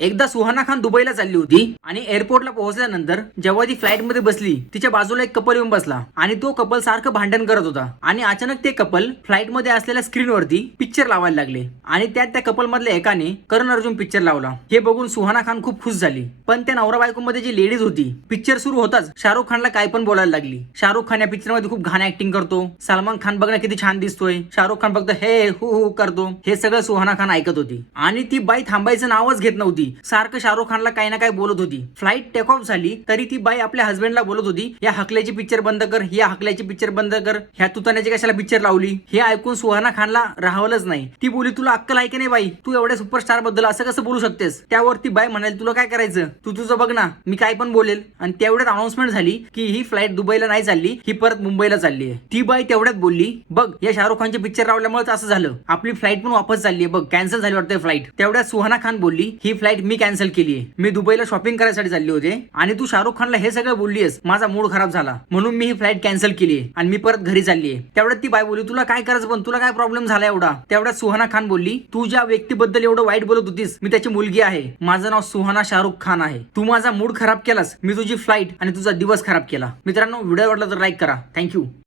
एकदा सुहाना खान दुबईला चालली होती आणि एअरपोर्टला पोहोचल्यानंतर जेव्हा ती फ्लाईट मध्ये बसली तिच्या बाजूला एक कपल येऊन बसला आणि तो कपल सारखं भांडण करत होता आणि अचानक ते कपल फ्लाईट मध्ये असलेल्या स्क्रीनवरती पिक्चर लावायला लागले आणि त्यात त्या कपल मधल्या एकाने करण अर्जुन पिक्चर लावला. हे बघून सुहाना खान खूप खुश झाली. पण त्या नवरा बायको मध्ये जी लेडीज होती पिक्चर सुरू होताच शाहरुख खानला काय पण बोलायला लागली. शाहरुख खान या पिक्चर मध्ये खूप घाण ऍक्टिंग करतो. सलमान खान बघ ना किती छान दिसतोय. शाहरुख खान फक्त हे हु हु करतो. हे सगळं सुहाना खान ऐकत होती आणि ती बाई थांबायचं नावच घेत नव्हती. सारखं शाहरुख खानला काही ना काही बोलत होती. फ्लाईट टेक ऑफ झाली तरी ती बाई आपल्या हस्बंडला बोलत होती, या हकल्याची पिक्चर बंद कर, या हकल्याची पिक्चर बंद कर, ह्या तुताण्याची कशाला पिक्चर लावली. हे ऐकून सुहाना खानला राहवलंच नाही. ती बोली, तुला अक्कल आहे की नाही बाई, तू एवढ्या सुपरस्टार बद्दल असं कसं बोलू शकतेस. त्यावर ती बाई म्हणाली, तुला काय करायचं, तू तुझं बघ ना, मी काय पण बोलेल. आणि तेवढ्यात अनाउन्समेंट झाली की ही फ्लाईट दुबईला नाही चालली, ही परत मुंबईला चालली आहे. ती बाई तेवढ्यात बोलली, बघ या शाहरुख खानचे पिक्चर लावल्यामुळे असं झालं, आपली फ्लाईट पण वापस चालली आहे बघ, कॅन्सल झाली वाटतं फ्लाईट. तेवढ्यात सुहाना खान बोलली, ही फ्लाईट मी कॅन्सल केली आहे, मी दुबईला शॉपिंग करायसाठी चालली होते आणि तू शाहरुख खानला हे सगळं बोललीस, माझा मूड खराब झाला म्हणून मी ही फ्लाईट कॅन्सल केली आहे आणि मी परत घरी चालली आहे. तेवढ्यात ती बाई बोलली, तुला काय करायचं, पण तुला काय प्रॉब्लेम झाला एवढा. तेवढ्यात सुहाना खान बोलली, तू ज्या व्यक्तीबद्दल एवढं वाईट बोलत होतीस, मी त्याची मुलगी आहे, माझं नाव सुहाना शाहरुख खान आहे. तू माझा मूड खराब केलास, मी तुझी फ्लाईट आणि तुझा दिवस खराब केला. मित्रांनो, व्हिडिओ आवडला तर लाईक करा. थँक्यू.